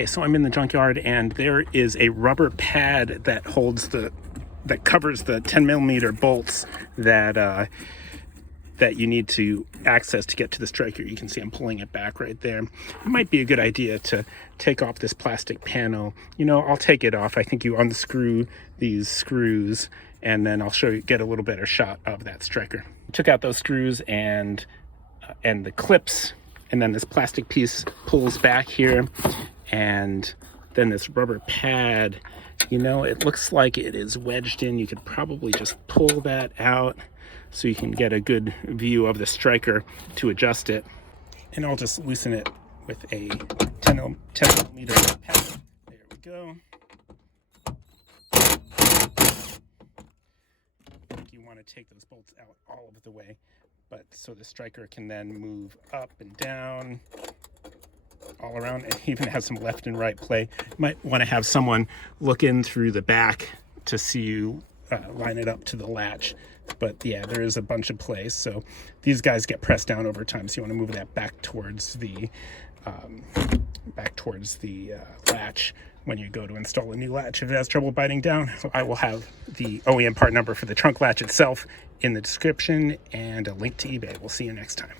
Okay, so I'm in the junkyard and there is a rubber pad that covers the 10mm bolts that you need to access to get to the striker. You can see I'm pulling it back right there. It might be a good idea to take off this plastic panel. You know, I'll take it off. I think you unscrew these screws and then I'll get a little better shot of that striker. Took out those screws and the clips, and then this plastic piece pulls back here, and then this rubber pad, you know, it looks like it is wedged in. You could probably just pull that out so you can get a good view of the striker to adjust it. And I'll just loosen it with a 10mm pad. There we go. I think you want to take those bolts out all of the way, but so the striker can then move up and down all around. It even has some left and right play. You might want to have someone look in through the back to see you line it up to the latch. But yeah, there is a bunch of play. So these guys get pressed down over time. So you want to move that back towards the latch when you go to install a new latch if it has trouble biting down. So I will have the OEM part number for the trunk latch itself in the description and a link to eBay. We'll see you next time.